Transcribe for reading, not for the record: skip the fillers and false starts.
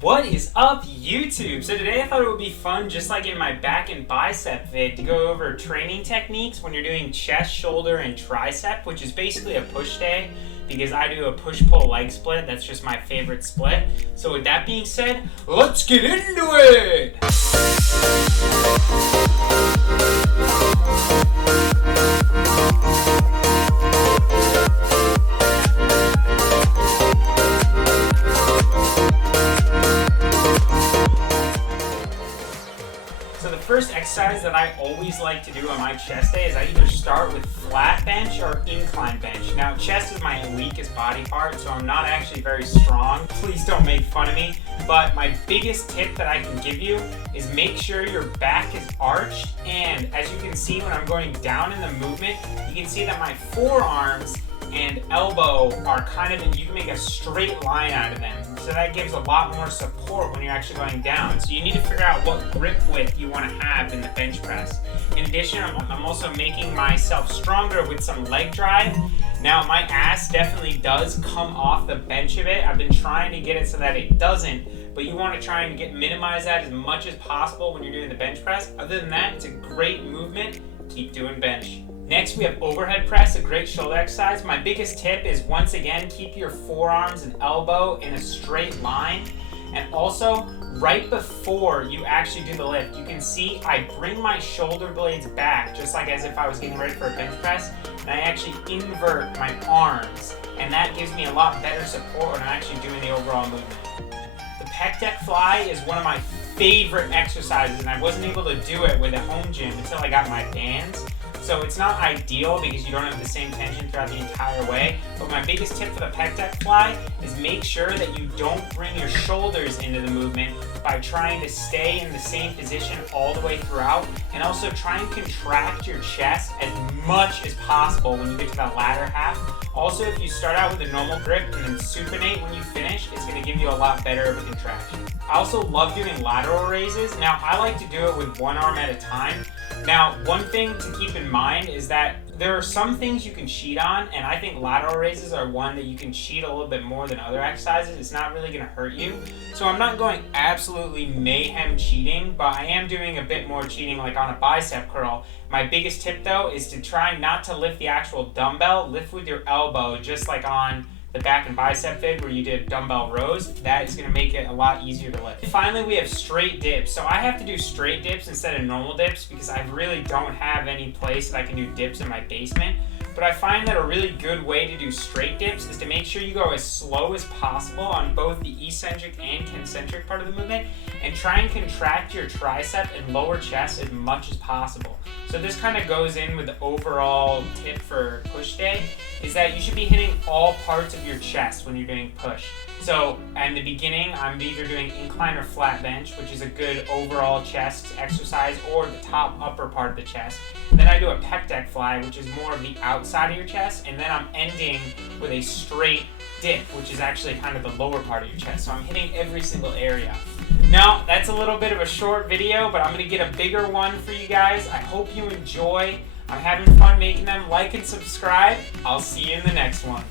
What is up, YouTube? So today I thought it would be fun, just like in my back and bicep vid, to go over training techniques when you're doing chest, shoulder, and tricep, which is basically a push day, because I do a push-pull leg split. That's just my favorite split. So with that being said, let's get into it! So the first exercise that I always like to do on my chest day is I either start with flat bench or incline bench. Now, chest is my weakest body part, so I'm not actually very strong. Please don't make fun of me. But my biggest tip that I can give you is make sure your back is arched, and as you can see when I'm going down in the movement, you can see that my forearms and elbow are kind of, you can make a straight line out of them. So that gives a lot more support when you're actually going down. So you need to figure out what grip width you want to have in the bench press. In addition, I'm also making myself stronger with some leg drive. Now my ass definitely does come off the bench of it. I've been trying to get it so that it doesn't, but you want to try and minimize that as much as possible when you're doing the bench press. Other than that, it's a great movement. Keep doing bench. Next, we have overhead press, a great shoulder exercise. My biggest tip is, once again, keep your forearms and elbow in a straight line. And also, right before you actually do the lift, you can see I bring my shoulder blades back, just like as if I was getting ready for a bench press, and I actually invert my arms. And that gives me a lot better support when I'm actually doing the overall movement. The Pec Deck Fly is one of my favorite exercises, and I wasn't able to do it with a home gym until I got my bands. So it's not ideal because you don't have the same tension throughout the entire way. But my biggest tip for the Pec Deck Fly is make sure that you don't bring your shoulders into the movement by trying to stay in the same position all the way throughout. And also try and contract your chest as much as possible when you get to that latter half. Also, if you start out with a normal grip and then supinate when you finish, it's going to give you a lot better of a contraction. I also love doing lateral raises. Now, I like to do it with one arm at a time. Now, one thing to keep in mind is that there are some things you can cheat on, and I think lateral raises are one that you can cheat a little bit more than other exercises. It's not really going to hurt you. So I'm not going absolutely mayhem cheating, but I am doing a bit more cheating like on a bicep curl. My biggest tip though is to try not to lift the actual dumbbell, lift with your elbow, just like on the back and bicep vid where you did dumbbell rows. That is going to make it a lot easier to lift. Finally, we have straight dips. So I have to do straight dips instead of normal dips because I really don't have any place that I can do dips in my basement. But I find that a really good way to do straight dips is to make sure you go as slow as possible on both the eccentric and concentric part of the movement, and try and contract your tricep and lower chest as much as possible. So this kind of goes in with the overall tip for push day, is that you should be hitting all parts of your chest when you're doing push. So in the beginning, I'm either doing incline or flat bench, which is a good overall chest exercise, or the top upper part of the chest. Then I do a Pec Deck Fly, which is more of the outside of your chest, and then I'm ending with a straight dip, which is actually kind of the lower part of your chest. So I'm hitting every single area. Now, that's a little bit of a short video, but I'm going to get a bigger one for you guys. I hope you enjoy. I'm having fun making them. Like and subscribe. I'll see you in the next one.